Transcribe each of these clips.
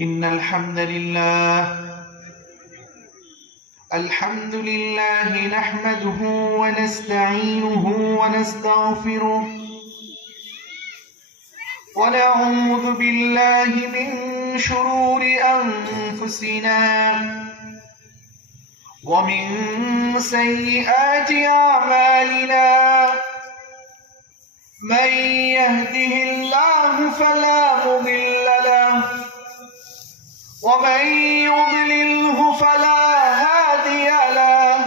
إن الحمد لله نحمده ونستعينه ونستغفره ونعوذ بالله من شرور أنفسنا ومن سيئات أعمالنا من يهده الله فلا مضل له ومن يضلله فلا هادي له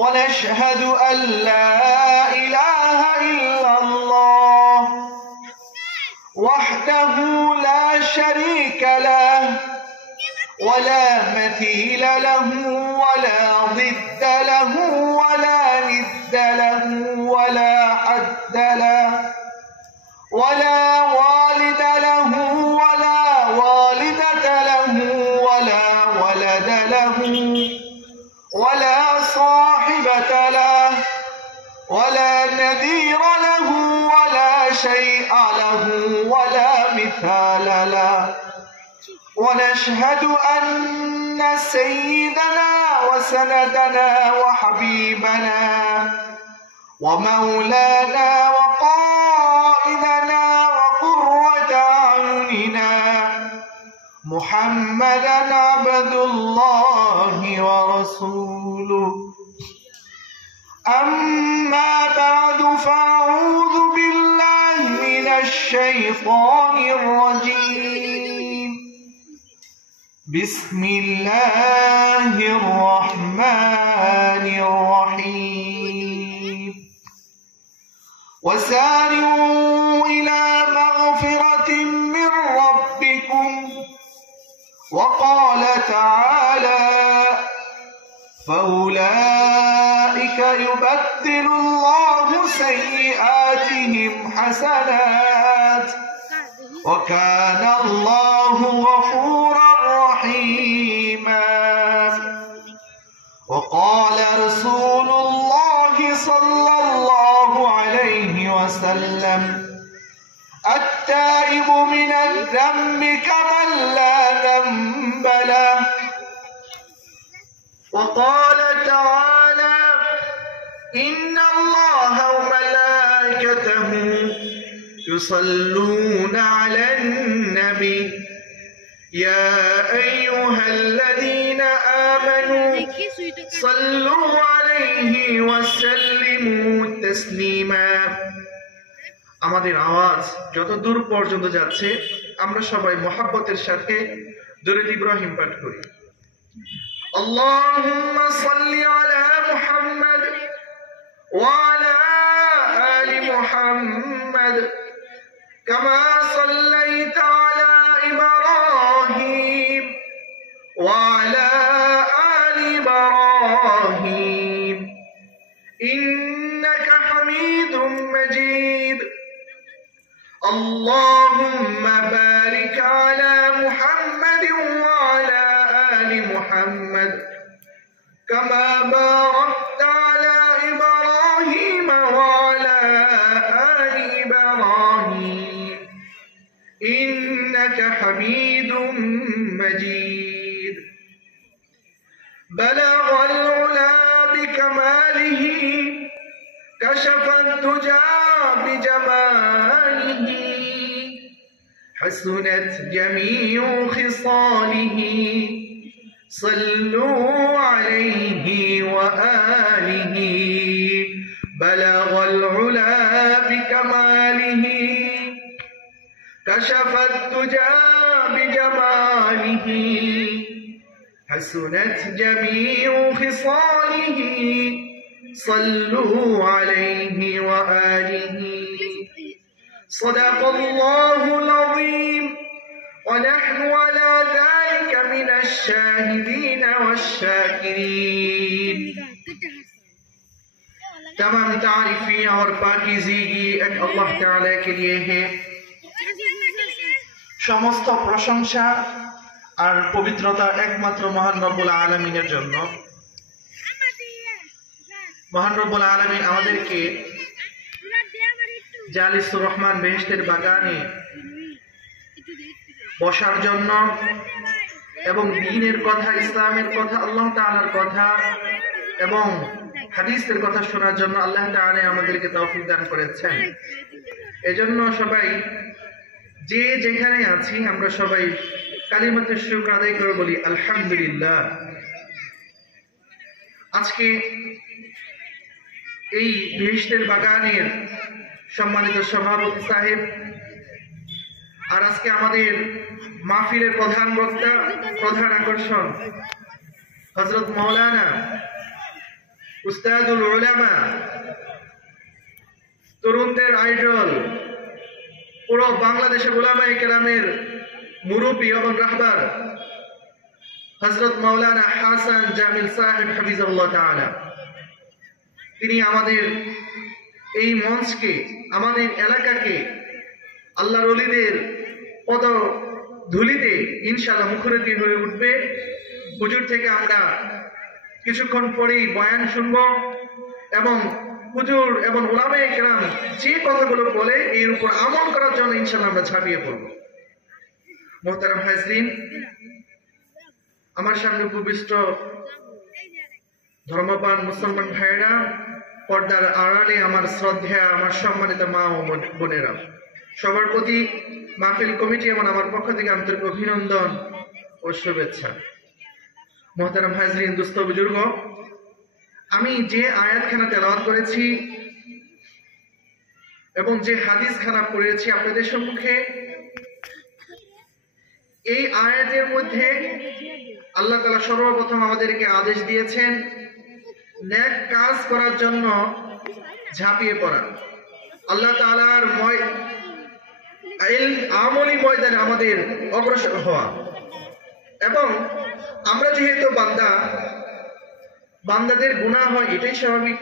ونشهد أن لا إله إلا الله وحده لا شريك له ولا مثيل له ولا ضد له ولا ند له ولا حد له ولا والد له ولا والدة له ولا ولد له ولا صاحبة له ولا نذير له ولا شيء له ولا مثال له ونشهد أن سيدنا وسندنا وحبيبنا ومولانا وقائدنا وقرة أعيننا محمدا عبد الله ورسوله أما بعد فأعوذ بالله من الشيطان الرجيم بسم الله الرحمن الرحيم وسارعوا إلى مغفرة من ربكم وقال تعالى فأولئك يبدل الله سيئاتهم حسنات وكان الله غفورا رحيما وقال رسول الله صلى الله عليه وسلم التائب من الذنب كمن لا ذنب له وقال تعالى إن الله وملائكته يصلون على النبي يا أيها الذين آمنوا صلوا عليه وسلموا تسليما আমাদের আওয়াজ যত দূর পর্যন্ত যাচ্ছে আমরা সবাই মুহাব্বতের সাথে দরুদ ইব্রাহিম পাঠ করি اللهم صل على محمد وعلى آل محمد كما صليت على إبراهيم وعلى آل إبراهيم إنك حميد مجيد اللهم بارك على محمد وعلى آل محمد كما باركت على إبراهيم وعلى آل إبراهيم إنك حميد مجيد بلغ العلا بكماله كشف الدجى بجماله حسنت جميع خصاله صلوا عليه وآله بلغ العلا بكماله كشف الدجى بجماله حسنت جميع خصاله صلوا عليه وآله صدق الله العظيم ونحن على ذلك من الشاهدين والشاكرين तमाम तारीफें और पाकीज़गी एक अल्लाह ताला के लिए है समस्त प्रशंसा और पवित्रता एकमात्र महान रब्बुल आलमीনের জন্য महान रब्बुल आलमीन আমাদেরকে জালিসুর রহমান বেহেশতের বাগানে বসার জন্য এবং দ্বীনের কথা, ইসলামের কথা, আল্লাহ তাআলার কথা এবং হাদিসের কথা শোনার জন্য আল্লাহ তাআলা আমাদেরকে তৌফিক দান করেছেন। এজন্য সবাই যে যেখানে আছি আমরা সবাই কালিমাতে শুকর আদায় করে বলি আলহামদুলিল্লাহ। আজকে এই বেহেশতের বাগানের সম্মানিত সভাপতি সাহেব আর আজকে আমাদের মাহফিলের প্রধান বক্তা, প্রধান আকর্ষণ হযরত মাওলানা উস্তাদুল উলামা, তরুণদের আইডল, পুরো বাংলাদেশের উলামায়ে কেরামের মুরব্বী এবং রাহবার হযরত মাওলানা হাসান জামিল সাহেব হাফিজাহুল্লাহ তাআলা, তিনি আমাদের এই মঞ্চকে, আমাদের এলাকাকে আল্লাহর ওলিদের পদ ধুলিতে ইনশাআল্লাহ মুখরিত হয়ে উঠবে। হুজুর থেকে আমরা কিছুক্ষণ পরেই বয়ান শুনবো এবং হুজুর এবং উলামায়ে কেরাম যে কথাগুলো বলে এর উপর আমল করার জন্য ইনশাআল্লাহ আমরা ঝাঁপিয়ে পড়ব। মুহতারাম হাজরিন, আমার সামনে উপবিষ্ট ধর্মপ্রাণ মুসলমান ভাইয়েরা, পর্দার আড়ালে আমার শ্রদ্ধা, আমার সম্মানিত মা ও বোনেরা, সবার প্রতি মাহফিল কমিটি এবং আমার পক্ষ থেকে আন্তরিক অভিনন্দন ও শুভেচ্ছা। মুহতারাম হাজরিন, দোস্ত বুজুর্গ, আমি যে আয়াতখানা তেলাওয়াত করেছি এবং যে হাদিসখানা পড়েছি আপনাদের সম্মুখে, এই আয়াতের মধ্যে আল্লাহ তাআলা সর্বপ্রথম আমাদেরকে আদেশ দিয়েছেন নেক কাজ করার জন্য ঝাঁপিয়ে পড়া, আল্লাহ তাআলার আমলি ময়দানে আমাদের অগ্রসর হওয়া। এবং আমরা যেহেতু বান্দাদের গুনাহ হয়, এটাই স্বাভাবিক।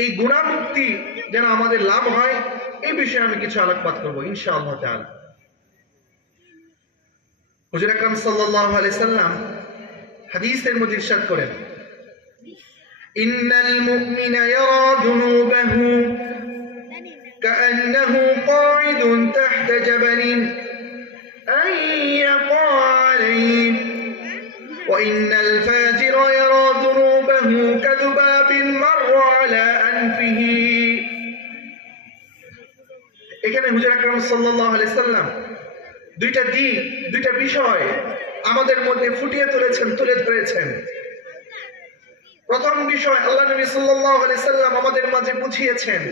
এই গুনাহ মুক্তি যেন আমাদের লাভ হয়, এই বিষয়ে আমি কিছু আলোকপাত করবো ইনশাআল্লাহ তাআলা। হুজুর আকরাম সাল্লাল্লাহু আলাইহি সাল্লাম হাদিসের মধ্যে ইরশাদ করেন, ইন্নাল মুমিনা ইয়ারা যুনুবাহু কাআন্নাহু কাঈদুন তাহতা জাবালিন আন ইয়াকা আলাইহি ওয়া ইন্নাল ফাজিরা ইয়ারা যুনুবাহু কাযুবাবিন মাররা আলা আনফিহি। এখানে হুজুর আকরাম সাল্লাল্লাহু আলাইহি সাল্লাম দুইটা দিক, দুইটা বিষয় আমাদের মধ্যে ফুটিয়ে তুলে ধরেছেন। প্রথম বিষয়, আল্লাহ নবী সাল্লাল্লাহু আলাইহি সাল্লাম আমাদের মাঝে বুঝিয়েছেন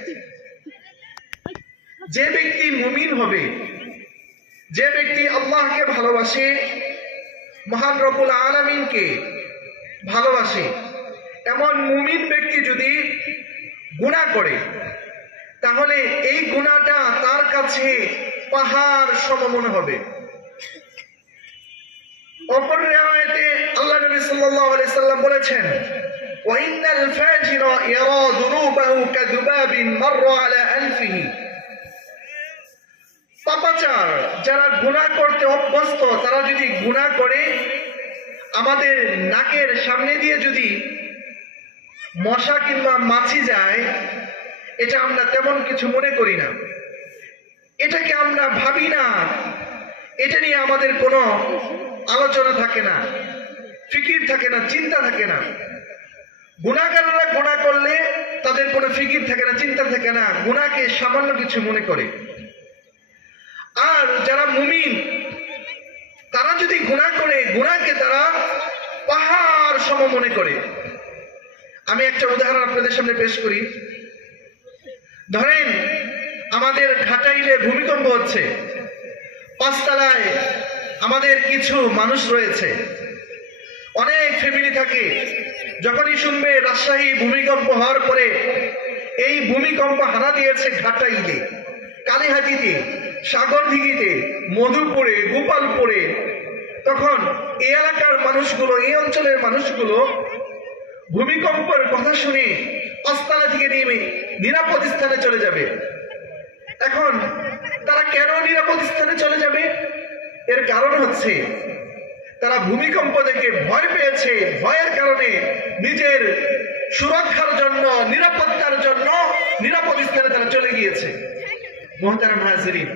যে ব্যক্তি মুমিন হবে, যে ব্যক্তি আল্লাহকে ভালোবাসে, মহান রব্বুল আলামিনকে ভালোবাসে, এমন মুমিন ব্যক্তি যদি গুনাহ করে তাহলে এই গুনাহটা তার কাছে পাহাড় সম মনে হবে। অপর রিওয়ায়াতে আল্লাহ নবী সাল্লাল্লাহু আলাইহি সাল্লাম বলেছেন, ওয়া ইন্নাল ফাজিরা ইয়ারা যুনুবাহু কাযুবাবিন মাররা আলা আনফিহি। পাপাচার, যারা গুনাহ করতে অভ্যস্ত, তারা যদি গুনাহ করে আমাদের নাকের সামনে দিয়ে যদি মশা কিংবা মাছি যায়, এটা আমরা তেমন কিছু মনে করি না, এটাকে আমরা ভাবি না, এটা নিয়ে আমাদের কোনো আলোচনা থাকে না, ফিকির থাকে না, চিন্তা থাকে না। গুনাহগাররা গুনাহ করলে তাদের কোনো ফিকির থাকে না, চিন্তা থাকে না, গুনাহকে সামান্য কিছু মনে করে। আর যারা মুমিন, তারা যদি গুনাহ করে, গুনাহকে তারা পাহাড় সম মনে করে। আমি একটা উদাহরণ আপনাদের সামনে পেশ করি। ধরেন আমাদের ঘাটাইলে ভূমিকম্প হচ্ছে, পাঁচতলায় আমাদের কিছু মানুষ রয়েছে, অনেক ফ্যামিলি থাকে। যখনই শুনবে রাজশাহী ভূমিকম্প হওয়ার পরে, এই ভূমিকম্প হানা দিয়েছে ঘাটাইলে, কালীহাতিতে, সাগরদিঘিতে, মধুপুরে, গোপালপুরে, তখন এই এলাকার মানুষগুলো, এই অঞ্চলের মানুষগুলো ভূমিকম্পের কথা শুনে পাঁচতলা থেকে নেমে নিরাপদ স্থানে চলে যাবে। এখন তারা কেন নিরাপদ স্থানে চলে যাবে? এর কারণ হচ্ছে তারা ভূমিকম্প দেখে ভয় পেয়েছে, ভয়ের কারণে নিজের সুরক্ষার জন্য, নিরাপত্তার জন্য নিরাপদ স্থানে তারা চলে গিয়েছে। মুহতারাম হাজিরিন,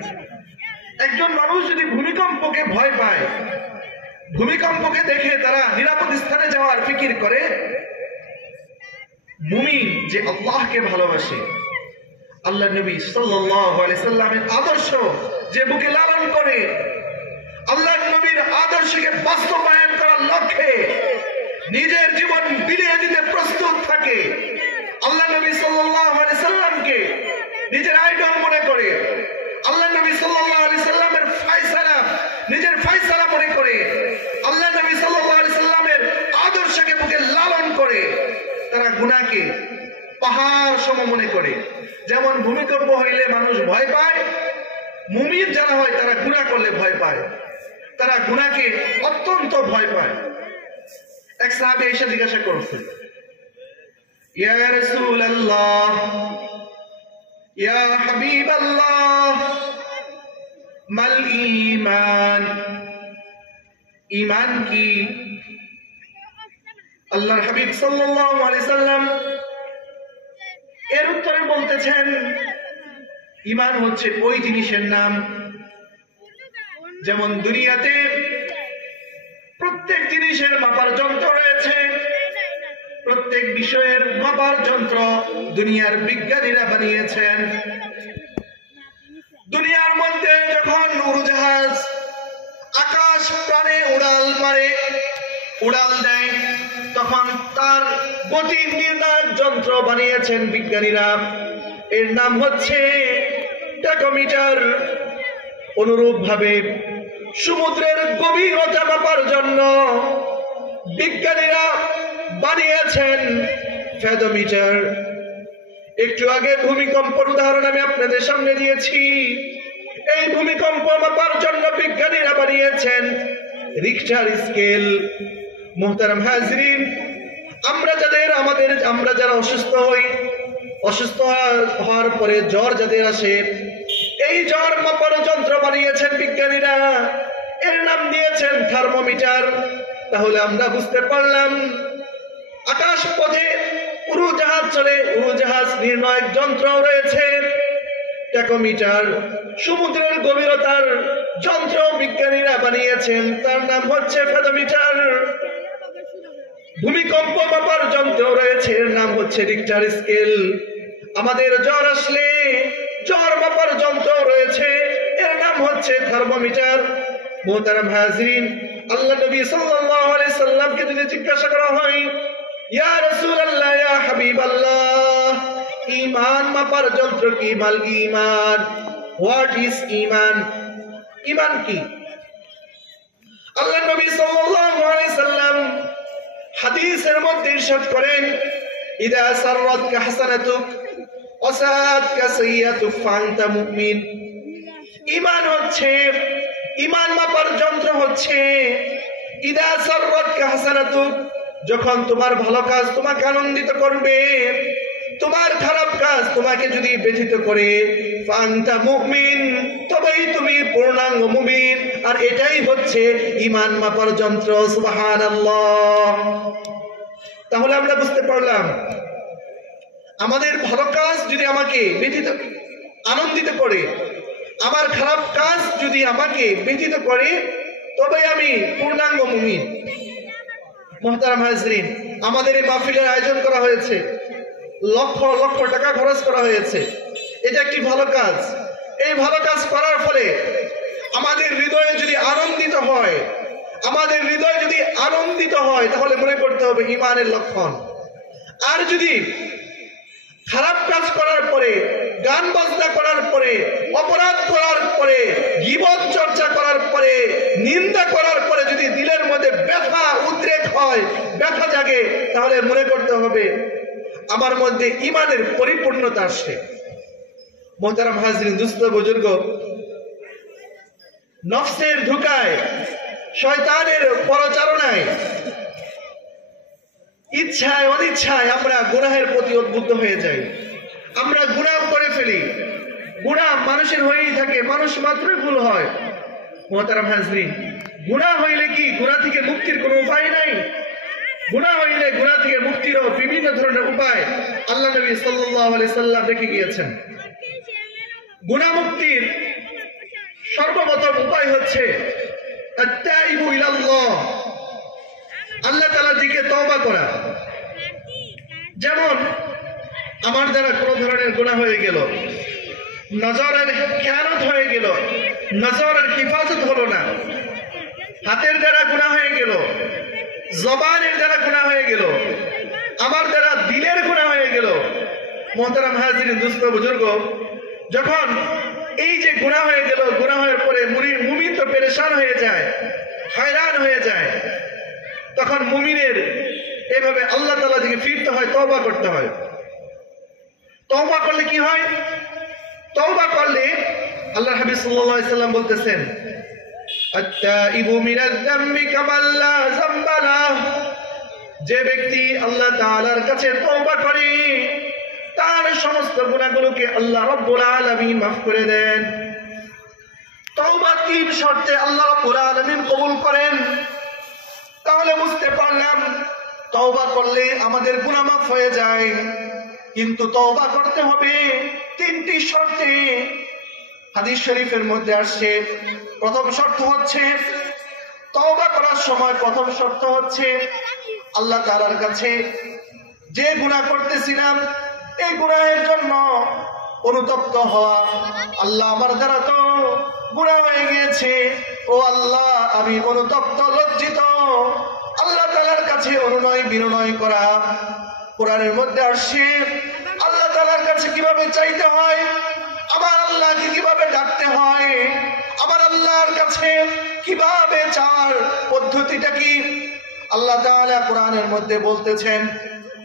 একজন মানুষ যদি ভূমিকম্পকে ভয় পায়, ভূমিকম্পকে দেখে তারা নিরাপদ স্থানে যাওয়ার ফিকির করে, মুমিন যে আল্লাহকে ভালোবাসে, আল্লাহ নবী সাল্লাল্লাহু আলাইহি সাল্লামের আদর্শ যে বুকে লালন করে, আল্লাহ নবীর আদর্শকে বাস্তবায়ন করার লক্ষ্যে নিজের জীবন বিলিয়ে দিতে প্রস্তুত থাকে, আল্লাহ নবী সাল্লাল্লাহু আলাইহি সাল্লামকে নিজের আইডল মনে করে, আল্লাহ নবী সাল্লাল্লাহু আলাইহি সাল্লামের ফয়সালা নিজের ফয়সালা মনে করে, আল্লাহ নবী সাল্লাল্লাহু আলাইহি সাল্লামের আদর্শকে বুকে লালন করে, তারা গুনাহকে পাহাড় সম মনে করে। যেমন ভূমিকম্প হইলে মানুষ ভয় পায়, মুমিন যারা হয় তারা গুনাহ করলে ভয় পায়, তারা গুনাহকে অত্যন্ত ভয় পায়। এক সাহাবী এসে জিজ্ঞাসা করছেন, ইয়া রাসূলুল্লাহ, ইয়া হাবিবাল্লাহ, মাল ঈমান, ঈমান কি? আল্লাহর হাবিব সাল্লাল্লাহু আলাইহি সাল্লাম এর উত্তরে বলতেছেন, ঈমান হচ্ছে ওই জিনিসের নাম যেমন দুনিয়াতে প্রত্যেক জিনিসের মাপার যন্ত্র রয়েছে, প্রত্যেক বিষয়ের মাপার যন্ত্র দুনিয়ার বিজ্ঞানীরা বানিয়েছেন। দুনিয়ার মধ্যে যখন উড়োজাহাজ আকাশ প্রাণে উড়াল দেয়, তখন তার গতি নির্ণায়ক যন্ত্র বানিয়েছেন বিজ্ঞানীরা, এর নাম হচ্ছে ট্যাকোমিটার। অনুরূপ ভাবে সমুদ্রের গভীরতা মাপার জন্য বিজ্ঞানীরা বানিয়েছেন ফ্যাথোমিটার। একটু আগে ভূমিকম্পের উদাহরণ আমি আপনাদের সামনে দিয়েছি, এই ভূমিকম্প মাপার জন্য বিজ্ঞানীরা বানিয়েছেন রিখটার স্কেল। মুহতারাম হাজরিন, আমরা যারা অসুস্থ হই, অসুস্থ হওয়ার পরে জ্বর যাদের আসে, এই জ্বর মাপার যন্ত্র বানিয়েছেন বিজ্ঞানীরা, এর নাম দিয়েছেন থার্মোমিটার। তাহলে আমরা বুঝতে পারলাম আকাশ পথে উড়োজাহাজ চলে, উড়োজাহাজ নির্ণায়ক যন্ত্র রয়েছে ট্যাকোমিটার। সমুদ্রের গভীরতার যন্ত্র বিজ্ঞানীরা বানিয়েছেন, তার নাম হচ্ছে ফ্যাথোমিটার। ভূমিকম্প মাপার যন্ত্র রয়েছে, এর নাম হচ্ছে রিখটার স্কেল। আমাদের জ্বর আসলে জ্বর মাপার যন্ত্র রয়েছে, এর নাম হচ্ছে থার্মোমিটার। মুহতারাম হাজরিন, আল্লাহ নবী সাল্লাল্লাহু আলাইহি সাল্লামকে যদি জিজ্ঞাসা করা হয়, ইয়া রাসূলুল্লাহ, ইয়া হাবিবাল্লাহ, ঈমান মাপার যন্ত্র কি? মাল ঈমান, হোয়াট ইজ ঈমান? ঈমান কি? আল্লাহ নবী সাল্লাল্লাহু আলাইহি সাল্লাম হাদিসের মধ্যে ইরশাদ করেন, ইদা সাররাতকা হাসানাতুক ওয়া সাআতকা সাইয়্যাতুক ফাআনতা মুমিন। ঈমান হচ্ছে, ঈমান মাপার যন্ত্র হচ্ছে ইদা সাররাতকা হাসানাতুক, যখন তোমার ভালো কাজ তোমাকে আনন্দিত করবে, তোমার খারাপ কাজ তোমাকে যদি ব্যথিত করে, ফাআনতা মুমিন, তবেই তুমি পূর্ণাঙ্গ মুমিন। আর এটাই হচ্ছে ঈমান মাপার যন্ত্র। সুবহানাল্লাহ। তাহলে আমরা বুঝতে পারলাম, আমাদের ভালো কাজ যদি আমাকে আনন্দিত করে, আমার খারাপ কাজ যদি আমাকে ব্যথিত করে, তবে আমি পূর্ণাঙ্গ মুমিন। মুহতারাম হাজরিন, আমাদের এই মাহফিলের আয়োজন করা হয়েছে, লক্ষ লক্ষ টাকা খরচ করা হয়েছে, এটা একটি ভালো কাজ। এই ভালো কাজ করার ফলে আমাদের হৃদয়ে যদি আনন্দিত হয়, আমাদের হৃদয় যদি আনন্দিত হয়, তাহলে মনে করতে হবে ঈমানের লক্ষণ। আর যদি খারাপ কাজ করার পরে, গান বাজনা করার পরে, অপরাধ করার পরে, গীবত চর্চা করার পরে, নিন্দা করার পরে যদি দিলের মধ্যে ব্যথা উদ্রেক হয়, ব্যথা জাগে, তাহলে মনে করতে হবে আমার মধ্যে ঈমানের পরিপূর্ণতা আসছে। মুহতারাম হাজরিন, দুস্থ বুজুর্গ, নফসের ধোঁকায়, শয়তানের পরচারণায়, ইচ্ছায় অনিচ্ছায় আমরা গুনাহের প্রতি উদ্বুদ্ধ হয়ে যাই। আমরা গুনাহ করে ফেলি। গুনাহ মানুষের হয়েই থাকে, মানুষ মাত্রই ভুল হয়। মুহতারাম হাজরিন, গুনাহ হইলে কি গুনাহ থেকে মুক্তির কোনো উপায় নাই? গুনাহ হইলে গুনাহ থেকে মুক্তিরও বিভিন্ন ধরনের উপায় আল্লাহ নবী সাল্লাল্লাহু আলাইহি সাল্লাম রেখে গিয়েছেন। গুনাহ মুক্তির সর্বপ্রথম উপায় হচ্ছে আত-তাইবু ইলাল্লাহ, আল্লাহ তাআলার দিকে তওবা করা। যেমন আমার দ্বারা কোনো ধরনের গুনাহ হয়ে গেল, নজরের খেয়ানত হয়ে গেল, নজরের হিফাজত হলো না, হাতের দ্বারা গুনাহ হয়ে গেল, জবানের দ্বারা গুনাহ হয়ে গেল, আমার দ্বারা দিলের গুনাহ হয়ে গেল। মোহতারাম হাজিরিন, দুস্থ বুজুর্গ, যখন এই যে গুনাহ হয়ে গেল, গুনাহের পরে মুমিন তো পেরেশান হয়ে যায়, হয়রান হয়ে যায়, তখন মুমিনের এভাবে আল্লাহ তাআলা দিকে ফিরতে হয়, তওবা করতে হয়। তওবা করলে কি হয়? তওবা করলে আল্লাহর হাবিব সাল্লাল্লাহু আলাইহি সাল্লাম বলতেছেন, আত-তাইবু মিনাজ যামবি কামান লা যামবা লাহ, যে ব্যক্তি আল্লাহ তাআলার কাছে তওবা করে তার সমস্ত গুনাহগুলোকে আল্লাহ রাব্বুল আলামিন মাফ করে দেন। তওবা তিন শর্তে আল্লাহ রাব্বুল আলামিন কবুল করেন। তাহলে বুঝতে পারলাম তওবা করলে আমাদের গুনাহ মাফ হয়ে যায়, কিন্তু তওবা করতে হবে তিনটি শর্তে। হাদিস শরীফের মধ্যে আসছে, প্রথম শর্ত হচ্ছে তওবা করার সময় প্রথম শর্ত হচ্ছে আল্লাহ তাআলার কাছে যে গুনাহ করতেছিলাম এই গুনাহের জন্য অনুতপ্ত হওয়া। আল্লাহ, আমার দ্বারা তো গুনাহ হয়ে গিয়েছে, ও আল্লাহ আমি অনুতপ্ত, লজ্জিত। আল্লাহ তাআলার কাছে অনুনয় বিনয় করা। কোরআনের মধ্যে আসছে আল্লাহ তাআলার কাছে কিভাবে চাইতে হয়, আমার আল্লাহকে কিভাবে ডাকতে হয়, আমার আল্লাহর কাছে কিভাবে চাওয়ার পদ্ধতিটা কি। আল্লাহ তাআলা কোরআনের মধ্যে বলতেছেন,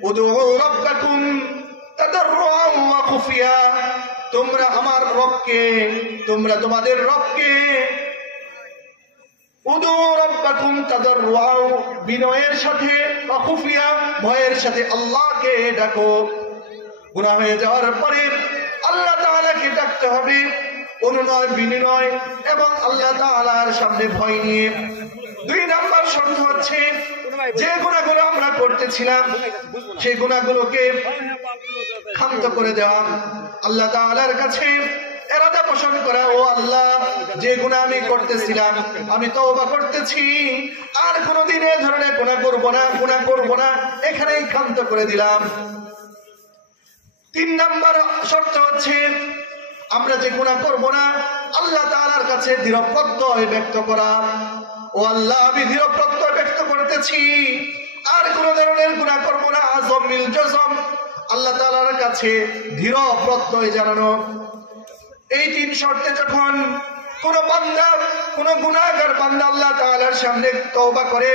উদউ রাব্বাকুম তাদাররুআন ওয়া খুফিয়া, তোমরা আমার রবকে, তোমরা তোমাদের রবকে উদউ রাব্বাকুম তাদাররুআন, বিনয়ের সাথে, ওয়া খুফিয়া, ভয়ের সাথে আল্লাহকে ডাকো। গুনাহ হয়ে যাওয়ার পরে আল্লাহ তাআলাকে ডাকতে হবে অনুনয় বিনয় এবং আল্লাহ তাআলার সামনে ভয় নিয়ে। দুই নাম্বার শর্ত হচ্ছে যে গুনাহগুলো আমরা করতেছিলাম সেই গুনাহগুলোকে ক্ষান্ত করে দেওয়া, আল্লাহ তাআলার কাছে ইরাদা পোষণ করা, ও আল্লাহ যে গুনাহ আমি করতেছিলাম আমি তওবা করতেছি, আর কোনোদিন এই ধরনের গুনাহ করব না, এখানেই ক্ষান্ত করে দিলাম। তিন নাম্বার শর্ত হচ্ছে আমরা যে গুনাহ করব না আল্লাহ তাআলার কাছে দৃঢ় প্রত্যয় ব্যক্ত করা, ও আল্লাহ আমি দৃঢ় প্রত্যয় ব্যক্ত করতেছি আর কোন ধরনের গুনাহ করব না, আযম মিল জজম, আল্লাহ তাআলার কাছে দৃঢ় প্রত্যয় জানানো। এই তিন শর্তে যখন কোন বান্দা, কোন গুনাহগার বান্দা আল্লাহ তাআলার সামনে তওবা করে,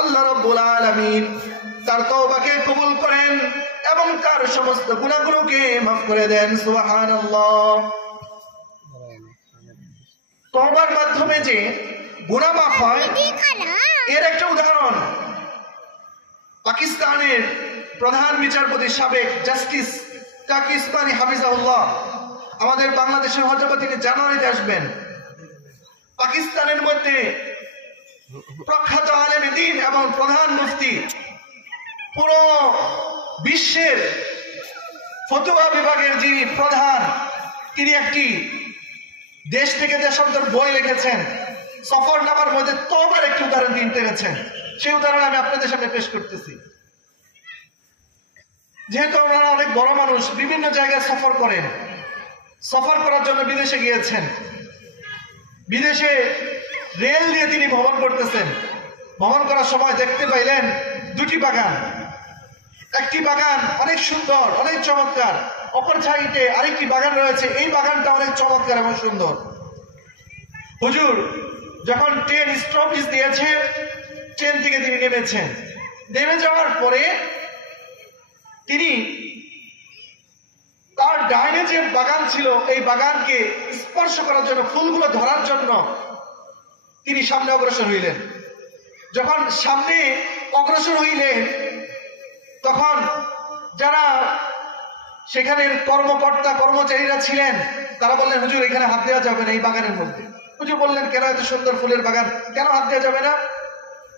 আল্লাহ রাব্বুল আলামিন তার তওবাকে কবুল করেন এবং তার সমস্ত গুনাহগুলোকে মাফ করে দেন। সুবহানাল্লাহ। তওবার মাধ্যমে যে গুনাহ মাফ হয় এর একটা উদাহরণ পাকিস্তানের প্রধান বিচারপতি সাবেক জাস্টিস তাকি উসমানী হাফিজাহুল্লাহ আমাদের বাংলাদেশে হয়তো তিনি জানুয়ারিতে আসবেন। পাকিস্তানের মধ্যে প্রখ্যাত আলেম দ্বীন এবং প্রধান মুফতি, পুরো বিশ্বের ফতোয়া বিভাগের যিনি প্রধান, তিনি একটি দেশ থেকে দেশান্তর বই লিখেছেন। সফরনামার মধ্যে তওবার একটি উদাহরণ দিতে পেরেছেন, সেই উদাহরণ আমি আপনাদের সামনে পেশ করতেছি। যেহেতু ওনারা অনেক বড় মানুষ, বিভিন্ন জায়গায় সফর করেন, সফর করার জন্য বিদেশে গিয়েছেন। বিদেশে রেল দিয়ে তিনি ভ্রমণ করতেছেন। ভ্রমণ করার সময় দেখতে পাইলেন দুটি বাগান। একটি বাগান অনেক সুন্দর, অনেক চমৎকার, অপর সাইডে আরেকটি বাগান রয়েছে, এই বাগানটা অনেক চমৎকার এবং সুন্দর। হুজুর যখন ট্রেন স্টপেজ দিয়েছে, ট্রেন থেকে তিনি নেমেছেন। নেমে যাওয়ার পরে তিনি তার ডাইনে যে বাগান ছিল এই বাগানকে স্পর্শ করার জন্য, ফুলগুলো ধরার জন্য তিনি সামনে অগ্রসর হইলেন। যখন সামনে অগ্রসর হইলেন তখন যারা সেখানের কর্মকর্তা কর্মচারীরা ছিলেন তারা বললেন, হুজুর এখানে হাত দেওয়া যাবে না এই বাগানের মধ্যে। হুজুর বললেন, কেন? এত সুন্দর ফুলের বাগান, কেন হাত দেওয়া যাবে না?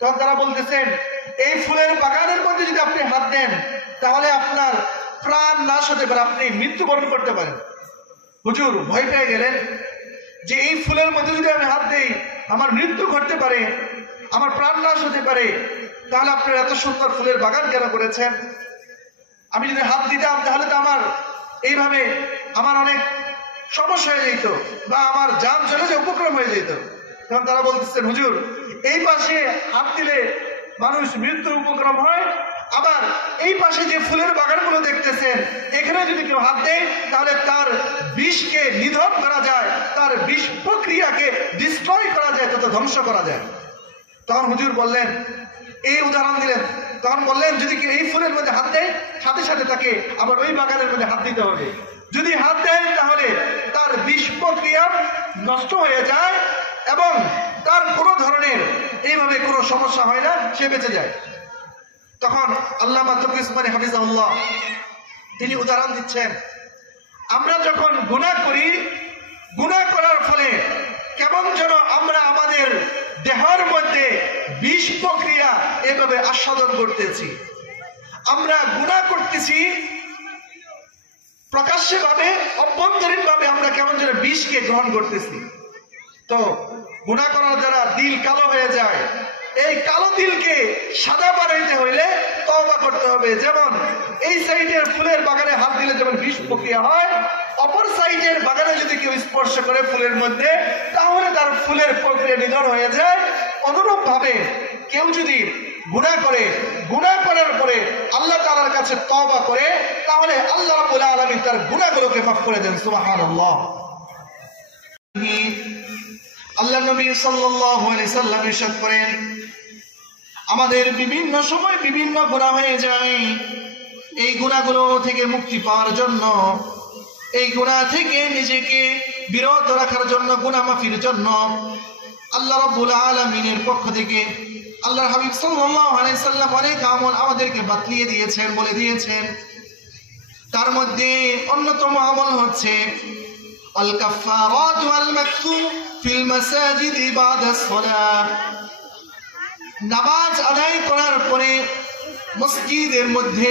তখন তারা বলতেছেন, এই ফুলের বাগানের মধ্যে যদি আপনি হাত দেন তাহলে আপনার প্রাণ নাশ হতে পারে, আপনি মৃত্যুবরণ করতে পারেন। হুজুর ভয় পেয়ে গেলেন। যে এই ফুলের মধ্যে যদি আমি হাত দেই আমার মৃত্যু ঘটতে পারে, আমার প্রাণ নাশ হতে পারে, তাহলে আপনারা এত সুন্দর ফুলের বাগান কেন করেছেন? আমি যদি হাত দিতাম তাহলে তো আমার এইভাবে আমার অনেক সমস্যা হয়ে যেত, বা আমার জান চলে যে উপক্রম হয়ে যেত। তখন তারা বলতেছেন, হুজুর এই পাশে হাত দিলে মানুষ মৃত্যুর উপক্রম হয়, আবার এই পাশে যে ফুলের বাগানগুলো দেখতেছেন এখানে যদি কেউ হাত দেয় তাহলে তার বিষকে নিধন করা যায়, তার বিষ প্রক্রিয়াকে ডিস্ট্রয় করা যায়, তথা ধ্বংস করা যায়। তখন হুজুর বললেন, এই উদাহরণ দিলেন, তখন বললেন যদি কেউ এই ফুলের মধ্যে হাত দেয় সাথে সাথে তাকে আবার ওই বাগানের মধ্যে হাত দিতে হবে। যদি হাত দেন তাহলে তার বিষ প্রক্রিয়া নষ্ট হয়ে যায় এবং তার কোনো ধরনের এইভাবে কোনো সমস্যা হয় না, সে বেঁচে যায়। তখন আল্লামা তকি উসমানী হাফিজাহুল্লাহ তিনি উদাহরণ দিচ্ছেন, আমরা যখন গুনাহ করি, গুনাহ করার ফলে কেমন যেন আমরা আমাদের দেহের মধ্যে বিষ প্রক্রিয়া এভাবে আস্বাদন করতেছি। আমরা গুনাহ করতেছি প্রকাশ্যে ভাবে, অভ্যন্তরীণ ভাবে আমরা কেমন যেন বিষকে গ্রহণ করতেছি। তো গুনাহ করার দ্বারা দিল কালো হয়ে যায়। এই কালো দিলকে সাদা বানাইতে হইলে তওবা করতে হবে। যেমন এই সাইডের ফুলের বাগানে হাত দিলে যেমন বিষ প্রক্রিয়া হয়, অপর সাইডের বাগানে যদি কেউ স্পর্শ করে ফুলের মধ্যে তাহলে তার ফুলের প্রক্রিয়া নিধন হয়ে যায়। অনুরূপ ভাবে কেউ যদি গুনাহ করে, গুনাহ করার পরে আল্লাহ তাআলার কাছে তওবা করে, তাহলে আল্লাহ রাব্বুল আলামিন তার গুনাহগুলোকে মাফ করে দেন। সুবহানাল্লাহ। আল্লাহ নবী সাল্লাল্লাহু আলাইহি সাল্লাম ইরশাদ করেন, আমাদের বিভিন্ন সময় বিভিন্ন গুনাহ হয়ে যায়। এই গুনাহগুলো থেকে মুক্তি পাওয়ার জন্য, এই গুনাহ থেকে নিজেকে বিরত রাখার জন্য, গুনাহ মাফির জন্য আল্লাহ রাব্বুল আলামিনের পক্ষ থেকে আল্লাহর হাবিব সাল্লাল্লাহু আলাইহি সাল্লাম অনেক আমল আমাদেরকে বাতলিয়ে দিয়েছেন, বলে দিয়েছেন। তার মধ্যে অন্যতম আমল হচ্ছে আল কাফারাত ওয়াল মাকতু ফিল মাসাজিদ বাদা সালাহ। নামাজ আদায় করার পরে মসজিদের মধ্যে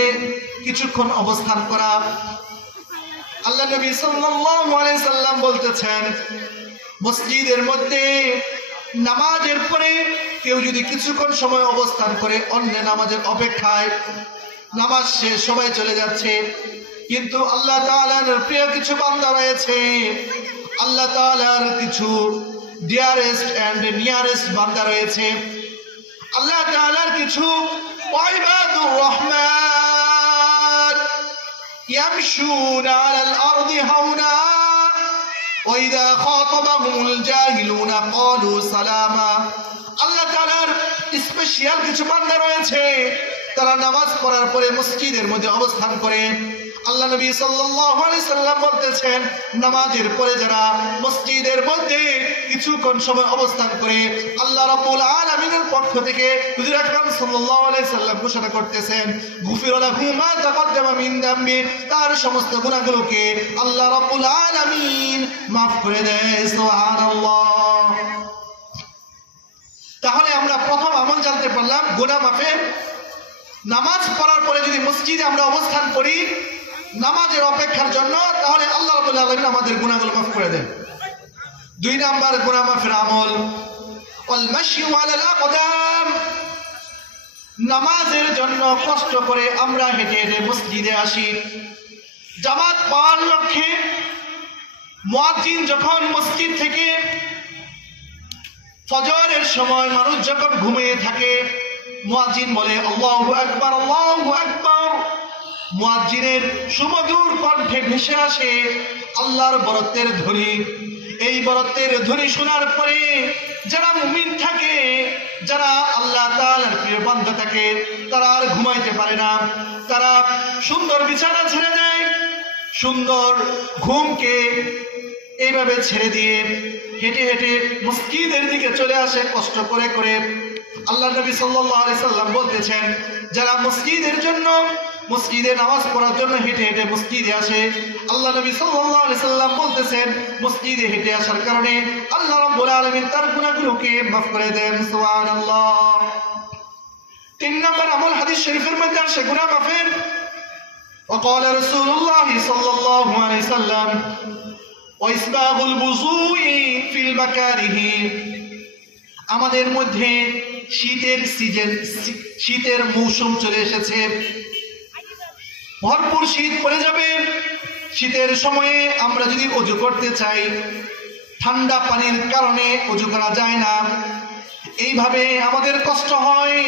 কিছুক্ষণ অবস্থান করা। আল্লাহ নবী সাল্লাল্লাহু আলাইহি সাল্লাম বলতেছেন, মসজিদের মধ্যে নামাজের পরে কেউ যদি কিছুক্ষণ সময় অবস্থান করে অন্য নামাজের অপেক্ষায়, নামাজ শেষ সবাই চলে যাচ্ছে, কিন্তু আল্লাহ তাআলার প্রিয় কিছু বান্দা রয়েছে, আল্লাহ তাআলার কিছু ডিয়ারেস্ট এন্ড নিয়ারেস্ট বান্দা রয়েছে, আল্লাহ তাআলার কিছু ইবাদুর রহমান ইয়ামশুনা আলাল আরদি হাওনা ওয়া ইযা খাতাবাহুমুল জাহিলুনা ক্বালু সালামা। আল্লাহ তাআলার স্পেশাল কিছু বান্দা রয়েছে, তারা নামাজ পড়ার পরে মসজিদের মধ্যে অবস্থান করে। আল্লাহ নবী সাল্লাল্লাহু আলাইহি সাল্লাম বলতেছেন, নামাজের পরে যারা মসজিদের মধ্যে কিছুক্ষণ সময় অবস্থান করে, আল্লাহ রাব্বুল আলামিনের পক্ষ থেকে হুজুর আকরাম সাল্লাল্লাহু আলাইহি সাল্লাম ঘোষণা করতেছেন, গুফিরা লাহু মা তাকাদ্দামা মিন যামবি, তার সমস্ত গুনাহগুলোকে আল্লাহ রাব্বুল আলামিন মাফ করে দেয়। সুবহানাল্লাহ। তাহলে আমরা প্রথম আমল জানতে পারলাম গুনাহ মাফের। নামাজ পড়ার পরে যদি মসজিদে আমরা অবস্থান করি নামাজের অপেক্ষার জন্য, তাহলে আল্লাহ রাব্বুল আলামিন আমাদের গুনাহগুলো মাফ করে দেন। 2 নাম্বার গুনাহ মাফের আমল ওয়াল মাশয়ু আলাল আকদাম। নামাজের জন্য কষ্ট করে আমরা হেঁটে হেঁটে মসজিদে আসি জামাত পাওয়ার লক্ষ্যে। মুয়াজ্জিন যখন মসজিদ থেকে ফজরের সময় মানুষ যখন ঘুমিয়ে থাকে, মুয়াজ্জিন বলে আল্লাহু আকবার, আল্লাহু আকবার। মুয়াজ্জিনের সুমধুর কণ্ঠে ভেসে আসে আল্লাহর বরত্বের ধ্বনি। এই বরত্বের ধ্বনি শোনার পরে যারা মুমিন থাকে, যারা আল্লাহ তাআলার প্রিয় বান্দা থাকে, তারা আর ঘুমাইতে পারে না। তারা সুন্দর বিছানা ছেড়ে দেয়, সুন্দর ঘুমকে এইভাবে ছেড়ে দিয়ে হেঁটে হেঁটে মসজিদের দিকে চলে আসে কষ্ট করে করে। আল্লাহ নবী সাল্লাল্লাহু আলাইহি সাল্লাম বলতেছেন, যারা মসজিদের জন্য, মসজিদে নামাজ পড়ার জন্য হেঁটে হেঁটে মসজিদে আসে, আল্লাহ নবী সাল্লাল্লাহু আলাইহি সাল্লাম বলতেছেন, মসজিদে হেঁটে আসার কারণে আল্লাহ রাব্বুল আলামিন তার গুনাহগুলোকে মাফ করে দেন। সুবহানাল্লাহ। 3 নম্বর আমল হাদিস শরীফের মধ্যে আসে গুনাহ মাফের। وقال رسول الله صلى الله عليه وسلم ওয়াইসবাগুল বুজুই ফিল মাকারিহি, আমাদের মধ্যে শীতের সিজন, শীতের মৌসুম চলে এসেছে, ভরপুর শীত পড়ে যাবে। শীতের সময়ে আমরা যদি ওযু করতে চাই, ঠান্ডা পানির কারণে ওযু করা যায় না, এইভাবে আমাদের কষ্ট হয়।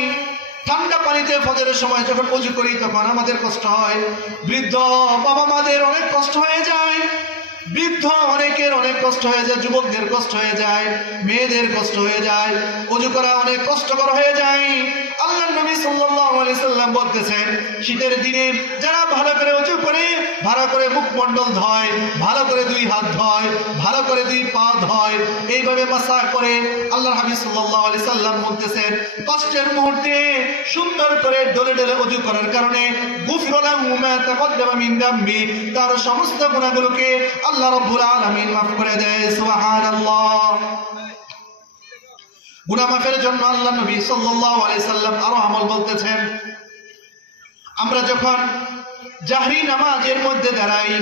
ঠান্ডা পানিতে ফজরের সময় যখন ওযু করি তখন আমাদের কষ্ট হয়। বৃদ্ধ বাবা মাদের অনেক কষ্ট হয়ে যায়, বৃদ্ধ অনেকের অনেক কষ্ট হয়ে যায়, যুবকদের কষ্ট হয়ে যায়, মেয়েদের কষ্ট হয়ে যায়, ওযু করা অনেক কষ্টকর হয়ে যায়। আল্লাহর নবী সাল্লাল্লাহু আলাইহি সাল্লাম বলতেছেন, শীতের দিনে যারা ভালো করে ওযু করে, ভালো করে মুখমণ্ডল ধয়, ভালো করে দুই হাত ধয়, ভালো করে দুই পা ধয়, এইভাবে মাসাহ করে, আল্লাহর হাবিব সাল্লাল্লাহু আলাইহি সাল্লাম বলতেছেন, কষ্টের মুহূর্তে সুন্দর করে ডলে ডলে ওযু করার কারণে গুফিরা লাহু মা তাকদ্দামা মিন দামবি, তার সমস্ত গুনাহগুলোকে আল্লাহ রাব্বুল আলামিন মাফ করে দেয়। সুবহানাল্লাহ। গুনাহ মাফের জন্য আল্লাহ নবী সাল্লাল্লাহু আলাইহি সাল্লাম আরো আমল বলতেছেন, আমরা যখন জাহরি নামাজের মধ্যে দাঁড়াই,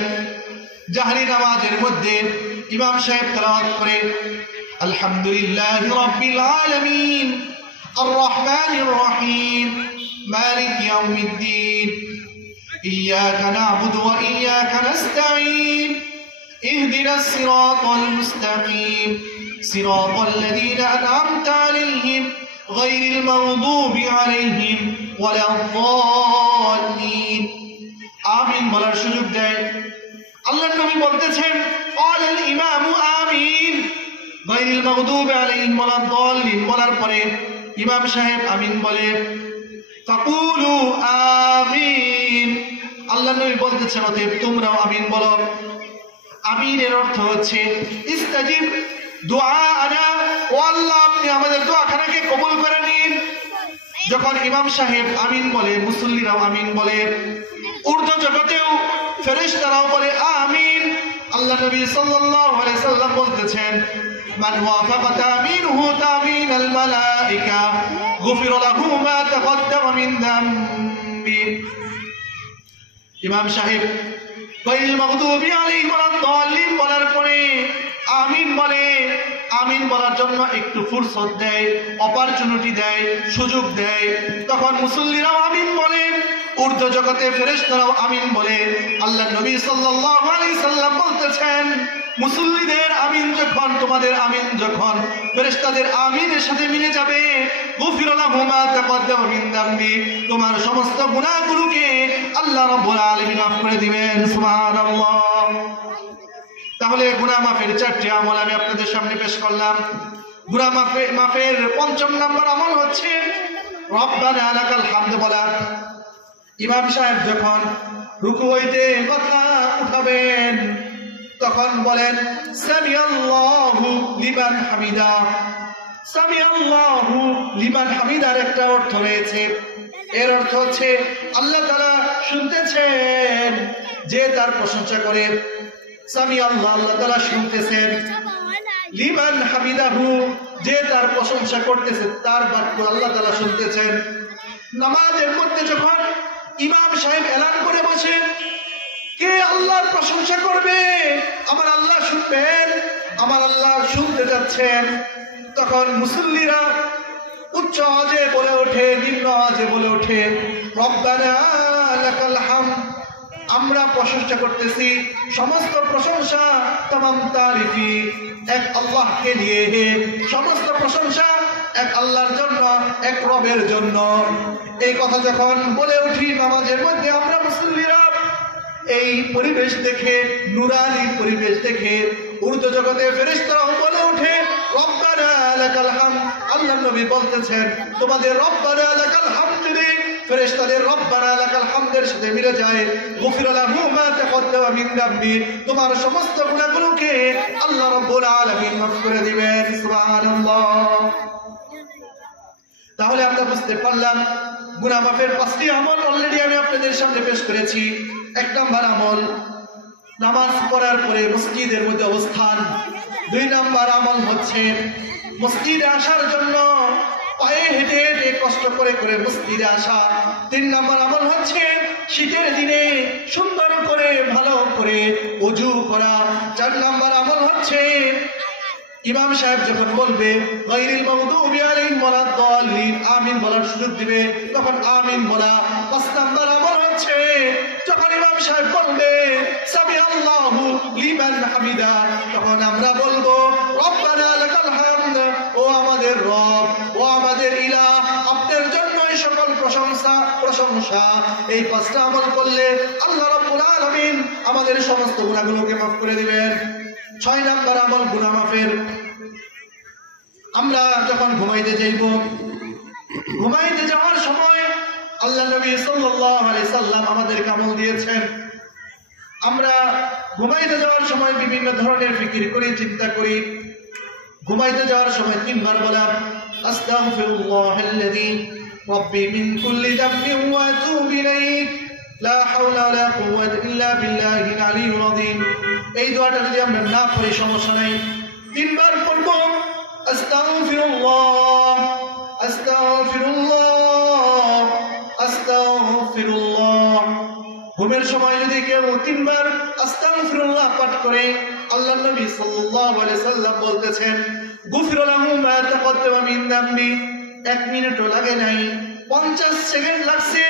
জাহরি নামাজের মধ্যে ইমাম সাহেব তেলাওয়াত করে আলহামদুলিল্লাহি রাব্বিল আলামিন আর রহমানির রহিম মালিক ইয়াউমিদ্দিন ইয়াকা না'বুদু ওয়া ইয়াকা নাস্তাঈন ইহদিনাস সিরাতাল মুস্তাকিম সিরাতাল লাযীনা আন'আমতা আলাইহিম গায়রিল মাগদুবি আলাইহিম ওয়ালাদ-দাল্লিন। আমিন বলার সুযোগ দেয়। আল্লাহর নবী বলতেছেন, ক্বালাল ইমামু আমিন গায়রিল মাগদুবি আলাইহিম ওয়ালাদ-দাল্লিন বলার পরে ইমাম সাহেব আমিন বলে, ফাকুলু আমিন। আল্লাহর নবী বলতেছেন, অতএব তোমরাও আমিন বলো। আমিনের অর্থ হচ্ছে ইস্তাজিব দুআআনা, ও আল্লাহ আপনি আমাদের দোয়াখানাকে কবুল করে নিন। যখন ইমাম সাহেব আমিন বলে, মুসল্লিরাও আমিন বলে, উর্দু জগতেও ফেরেশতারাও বলে আমিন। আল্লাহ নবী সাল্লাল্লাহু আলাইহি সাল্লাম বলতেছেন, মান ওয়াফাকা তামিনুহু তামিনাল মালাইকা গুফিরা লাহু মা তাকদ্দামা মিন যামবি। ইমাম সাহেব গায়রিল মাগদুবি আলাইহিম ওয়ালাদ-দাল্লিন বলার পরে আমিন বলে, আমিন বলার জন্য একটু ফুরসত দেয়, অপরচুনিটি দেয়, সুযোগ দেয়। তখন মুসল্লিরাও আমিন বলে, উর্দু জগতে ফেরেশতারাও আমিন বলে। আল্লাহর নবী সাল্লাল্লাহু আলাইহি সাল্লাম বলতেছেন, মুসল্লিদের আমিন যখন, তোমাদের আমিন যখন ফেরেশতাদের আমিনের সাথে মিলে যাবে, গুফিরা লাহু মা তাকদ্দামা মিন যামবি, তোমার সমস্ত গুনাহগুলোকে আল্লাহ রাব্বুল আলামিন মাফ করে দিবেন। সুবহানাল্লাহ। তাহলে গুনাহ মাফের চারটি আমল আমি আপনাদের সামনে পেশ করলাম। গুনাহ মাফের পঞ্চম নাম্বার আমল হচ্ছে রব্বানা লাকাল হামদ বলা। ইমাম সাহেব যখন রুকু হইতে মাথা উঠাবেন তখন বলেন সামিআল্লাহু লিমান হামিদা। সামিআল্লাহু লিমান হামিদার একটা অর্থ রয়েছে, এর অর্থ হচ্ছে আল্লাহ তাআলা শুনতেছেন যে তার প্রশংসা করে। সামিআল্লাহ, আল্লাহ তাআলা শুনতেছেন। লিমান হামিদাহু, যে তার প্রশংসা করতেছে, তার বাক্য আল্লাহ তাআলা শুনতেছেন। নামাজের মধ্যে যখন ইমাম সাহেব এলান করে বসে, কে আল্লাহর প্রশংসা করবে, আমার আল্লাহ শুনবেন, আমার আল্লাহ শুনতে যাচ্ছেন, তখন মুসল্লিরা উচ্চ আওয়াজে বলে ওঠে, নিম্ন আওয়াজে বলে ওঠে রব্বানা লাকাল হামদ। আমরা প্রশংসা করতেছি, সমস্ত প্রশংসা তামাম তারিফি এক আল্লাহকে নিয়ে, সমস্ত প্রশংসা এক আল্লাহর জন্য, এক রবের জন্য। এই কথা যখন বলে উঠি নামাজের মধ্যে আমরা মুসল্লিরা, এই পরিবেশ দেখে, নুরানি পরিবেশ দেখে উর্দু জগতে ফেরেশতারাও বলে ওঠে রব্বানা লাকাল হামদ। আল্লাহর নবী বলতেছেন, তোমাদের রব্বানা লাকাল হামদ যদি ফেরেশতাদের রব্বানা লাকাল হামদের সাথে মিলে যায়, গুফিরা লাহু মা তাকদ্দামা মিন যামবি, তোমার সমস্ত গুনাহগুলোকে আল্লাহ রাব্বুল আলামিন মাফ করে দিবেন। সুবহানাল্লাহ। তাহলে আমরা বুঝতে পারলাম গুনাহ মাফের পাঁচটি আমল অলরেডি আমি আপনাদের সামনে পেশ করেছি। এক নাম্বার আমল নামাজ পড়ার পরে মসজিদের মধ্যে অবস্থান। দুই নাম্বার আমল হচ্ছে মসজিদে আসার জন্য পায়ে হেঁটে হেঁটে কষ্ট করে করে মসজিদে আসা। 3 নম্বর আমল হচ্ছে শীতের দিনে সুন্দর করে ভালো করে ওযু করা। 4 নম্বর আমল হচ্ছে ইমাম সাহেব যখন বলবে গায়রিল মাগদুবি আলাইহিম ওয়ালাদ-দাল্লিন, আমিন বলার সুযোগ দিবে, তখন আমিন বলা। 5 নম্বর আমল হচ্ছে যখন ইমাম সাহেব বলবে সামিআল্লাহু লিমান হামিদা, তখন আমরা বলবো রব্বানা লাকাল হামদ, ও আমাদের রব, ও আমাদের ইলাহ, আপনার জন্যই সকল প্রশংসা। এই 5টা আমল করলে আল্লাহ রাব্বুল আলামিন আমাদের সমস্ত গুনাহগুলোকে মাফ করে দিবেন। 6 নম্বর আমল গুনাহ মাফের। আমরা যখন ঘুমাইতে যাইব, ঘুমাইতে যাওয়ার সময় আল্লাহ নবী সাল্লাল্লাহু আলাইহি সাল্লাম আমাদেরকে আমল দিয়েছেন। আমরা ঘুমাইতে যাওয়ার সময় বিভিন্ন ধরনের ফিকির করি, চিন্তা করি। ঘুমাইতে যাওয়ার সময় 3 বার বলা আস্তাগফিরুল্লাহাল্লাযী রাব্বি মিন কুল্লি যামবিন ওয়া আতুবু ইলাইহি লা হাওলা ওয়ালা কুওয়াতা ইল্লা বিল্লাহিল আলিয়্যিল আযীম। এই দোয়াটা যদি আমরা না পড়ি সমস্যা নাই, 3 বার পড়ব আস্তাগফিরুল্লাহ আস্তাগফিরুল্লাহ আস্তাগফিরুল্লাহ। ঘুমের সময় যদি কেউ 3 বার আস্তাগফিরুল্লাহ পাঠ করে, আল্লাহর নবী সাল্লাল্লাহু আলাইহি সাল্লাম বলতেছেন গুফিরা লাহু মা তাকদ্দামা মিন যামবি। 1 মিনিটও লাগে নাই, 50 সেকেন্ড লাগছে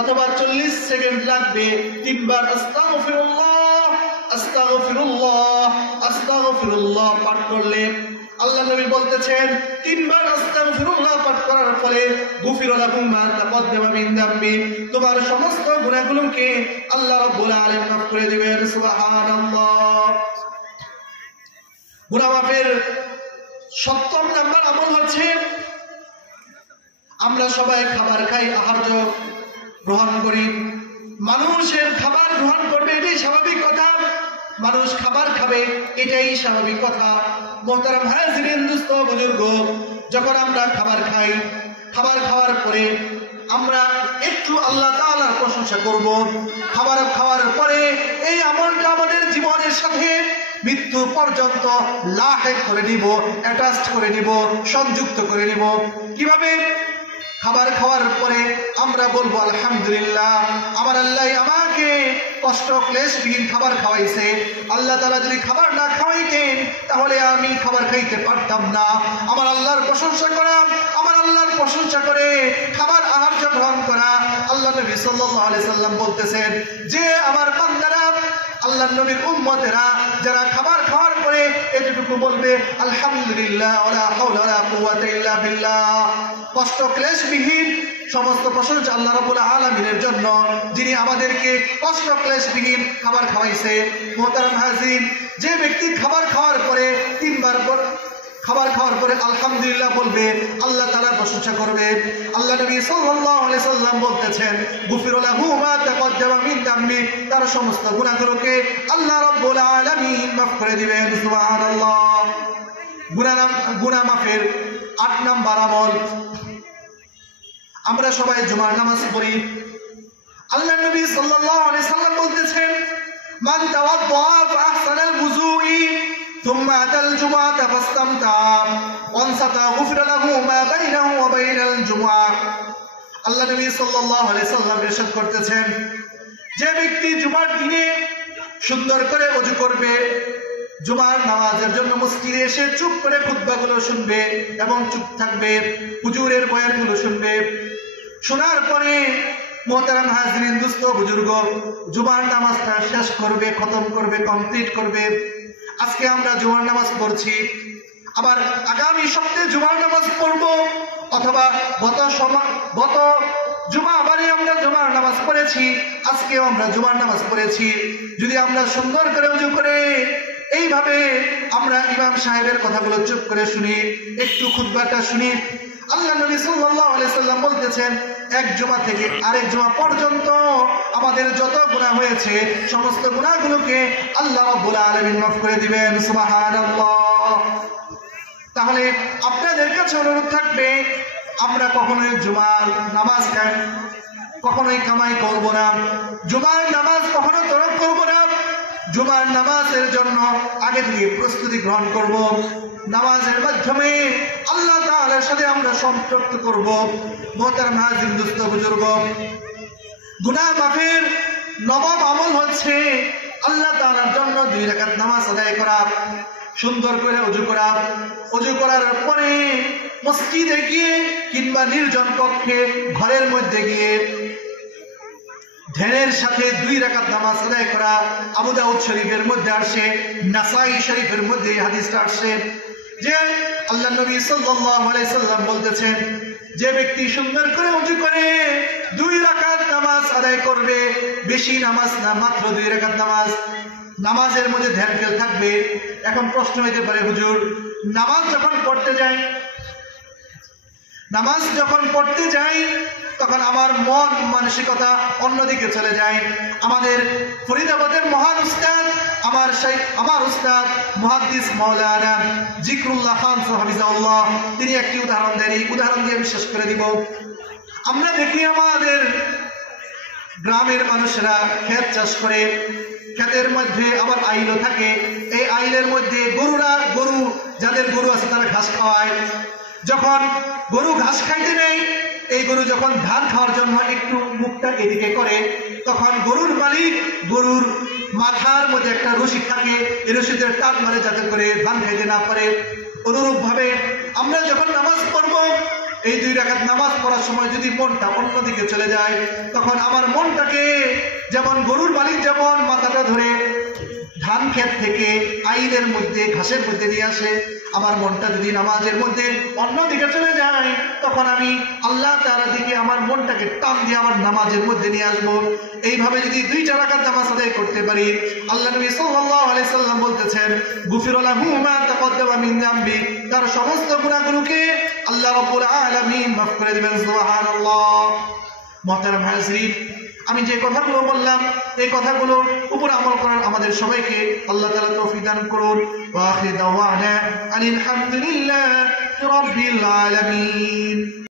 অথবা 40 সেকেন্ড লাগবে। 3 বার আস্তাগফিরুল্লাহ আস্তাগফিরুল্লাহ আস্তাগফিরুল্লাহ পাঠ করলে আল্লাহ নবী বলতেছেন 3 বার আস্তাগফিরুল্লাহ পাঠ করার ফলে গুফিরা লাহু মা তাকদ্দামা মিন যামবি, তোমার সমস্ত গুনাহগুলোকে আল্লাহ রাব্বুল আলামিন মাফ করে দিবেন। সুবহানাল্লাহ। গুনাহ মাফের 7 নম্বর আমল হচ্ছে আমরা সবাই খাবার খাই, আহার্য গ্রহণ করি। মানুষের খাবার গ্রহণ করবে, এটাই স্বাভাবিক কথা। মানুষ খাবার খাবে, এটাই স্বাভাবিক কথা। মোহতারাম হাজিরিন, দোস্ত বুজুর্গ, যখন আমরা খাবার খাই, খাবার খাওয়ার পরে আমরা একটু আল্লাহ তাআলার প্রশংসা করব। খাবার খাওয়ার পরে এই আমলটা আমাদের জীবনের সাথে মৃত্যু পর্যন্ত লাহেক করে নিব, অ্যাটাচড করে নিব, সংযুক্ত করে নিব। কিভাবে? খাবার খাওয়ার পরে আমরা বলবো আলহামদুলিল্লাহ, আমার আল্লাহ আমাকে কষ্ট ক্লেশবিহীন খাবার খাওয়াইছে। আল্লাহ তাআলা যদি খাবার না খাওয়াইতেন তাহলে আমি খাবার খাইতে পারতাম না। আমার আল্লাহর প্রশংসা করা, আমার আল্লাহর প্রশংসা করে খাবার আহার্য গ্রহণ করা। আল্লাহ নবী সাল্লাল্লাহু আলাইহি সাল্লাম বলতেছেন যে আমার বান্দারা, আল্লাহর নবীর উম্মতেরা যারা খাবার খাওয়ার পরে এতটুকু বলবে আলহামদুলিল্লাহ ওয়ালা হাওলা ওয়ালা কুওয়াতা ইল্লা বিল্লাহ, কষ্ট ক্লেশবিহীন সমস্ত প্রশংসা আল্লাহ রাব্বুল আলামিনের জন্য, যিনি আমাদেরকে কষ্ট ক্লেশবিহীন খাবার খাওয়াইছে। মুহতারাম হাজির, যে ব্যক্তি খাবার খাওয়ার পরে 3 বার খাবার খাওয়ার পরে আলহামদুলিল্লাহ বলবে, আল্লাহ তাআলার প্রশংসা করবে। আল্লাহ নবী সাল্লাল্লাহু আলাইহি সাল্লাম বলতেছেন গুফিরা লাহু মা তাকদ্দামা মিন যামবি, তার সমস্ত গুনাহগুলোকে আল্লাহ রাব্বুল আলামিন মাফ করে দিবেন। সুবহানাল্লাহ। গুনাহ মাফের 8 নম্বর আমল, আমরা সবাই জুমার নামাজ পড়ি। আল্লাহ নবী সাল্লাল্লাহু আলাইহি সাল্লাম বলতেছেন মান তাওয়াদ্দা ফাহসানাল বুযুই ثم أتى الجمعة فاستمتع وانصت غفر له ما بينه وبين الجمعة। আল্লাহ নবী সাল্লাল্লাহু আলাইহি সাল্লাম ইরশাদ করতেছেন, যে ব্যক্তি জুমার দিনে সুন্দর করে ওযু করবে, জুমার নামাজের জন্য মসজিদে এসে চুপ করে খুতবাগুলো শুনবে এবং চুপ থাকবে, হুজুরের বয়ানগুলো শুনবে, শোনার পরে মুহতারাম হাজিরিন, দোস্ত বুজুর্গ, জুমার নামাজটা শেষ করবে, খতম করবে, কমপ্লিট করবে। আজকে আমরা জুমার নামাজ পড়ছি, আবার আগামী সপ্তাহে জুমার নামাজ পড়বো, অথবা গত জুমাবারে আমরা জুমার নামাজ পড়েছি, আজকেও আমরা জুমার নামাজ পড়েছি। যদি আমরা সুন্দর করে ওযু করে এইভাবে আমরা ইমাম সাহেবের কথাগুলো চুপ করে শুনি, একটু খুতবাটা শুনি, আল্লাহ নবী সাল্লাল্লাহু আলাইহি সাল্লাম বলতেছেন এক জুমা থেকে আরেক জুমা পর্যন্ত আমাদের যত গুনাহ হয়েছে সমস্ত গুনাহগুলোকে আল্লাহ রাব্বুল আলামিন মাফ করে দিবেন। সুবহানাল্লাহ। তাহলে আপনাদের কাছে অনুরোধ থাকবে, আমরা কখনোই জুমার নামাজ কখনোই কামাই করব না, জুমার নামাজ কখনো তরক করব না। জুমার নামাজের জন্য আগে থেকে প্রস্তুতি গ্রহণ করব, নামাজের মাধ্যমে আল্লাহ তাআলার সাথে আমরা সম্পৃক্ত করব। মোহতারাম হাজির দোস্ত বুজুর্গ, গুনাহ মাফের নবম আমল হচ্ছে আল্লাহ তাআলার জন্য 2 রাকাত নামাজ আদায় করা, সুন্দর করে ওযু করা। ওযু করার পরে মসজিদে গিয়ে কিংবা নির্জন কক্ষে ঘরের মধ্যে গিয়ে ধ্যানের সাথে 2 রাকাত নামাজ আদায় করা। আবু দাউদ শরীফের মধ্যে আসে, নাসাই শরীফের মধ্যে এই হাদিসটা আসে যে আল্লাহ নবী সাল্লাল্লাহু আলাইহি সাল্লাম বলতেছেন, যে ব্যক্তি সুন্দর করে ওযু করে 2 রাকাত নামাজ আদায় করবে, বেশি নামাজ না, মাত্র 2 রাকাত নামাজ, নামাজের মধ্যে ধ্যান খেল থাকবে। এখন প্রশ্ন হইতে পারে, হুজুর নামাজ যখন পড়তে যাই তখন আমার মন মানসিকতা অন্যদিকে চলে যায়। আমাদের ফরিদাবাদের মহান উস্তাদ, আমার উস্তাদ মুহাদ্দিস মাওলানা জিকরুল্লাহ খান হাফিজাহুল্লাহ, তিনি একটি উদাহরণ দেন। এই উদাহরণ দিয়ে আমি শেষ করে দিব। আমরা দেখি আমাদের গ্রামের মানুষেরা ক্ষেত চাষ করে, ক্ষেতের মধ্যে আবার আইলও থাকে। এই আইলের মধ্যে গরু যাদের গরু আছে তারা ঘাস খাওয়ায়। যখন গরু ঘাস খাইতে নেই, এই গরু যখন ধান খাওয়ার জন্য একটু মুখটা এদিকে করে, তখন গরুর মালিক গরুর মাথার মধ্যে একটা রশি থাকে, এই রশিদের টান মারে যাতে করে ধান খাইতে না পারে। অনুরূপ ভাবে আমরা যখন নামাজ পড়বো, এই 2 রাকাত নামাজ পড়ার সময় যদি মনটা অন্যদিকে চলে যায়, তখন আমার মনটাকে যেমন গরুর মালিক যেমন মাথাটা ধরে ধান ক্ষেত থেকে আইলের মধ্যে ঘাসের মধ্যে নিয়ে আসে, আমার মনটা যদি নামাজের মধ্যে অন্যদিকে চলে যায়, তখন আমি আল্লাহ তাআলার দিকে আমার মনটাকে টান দিয়ে আমার নামাজের মধ্যে নিয়ে আসবো। এইভাবে যদি 2 রাকাত নামাজ আদায় করতে পারি, আল্লাহ নবী সাল্লাল্লাহু আলাইহি সাল্লাম বলতেছেন, গুফির লাহু মা তাকদ্দামা মিন যামবি, তার সমস্ত গুনাহগুলোকে আল্লাহ রাব্বুল আলামিন মাফ করে দিবেন। সুবহানাল্লাহ। মুহতারাম হাজিরিন, আমি যে কথাগুলো বললাম, এই কথাগুলো উপর আমল করার আমাদের সবাইকে আল্লাহ তাআলা তৌফিক দান করুন। ওয়া আখিরু দাওয়ানা আনিল হামদুলিল্লাহি রাব্বিল আলামিন।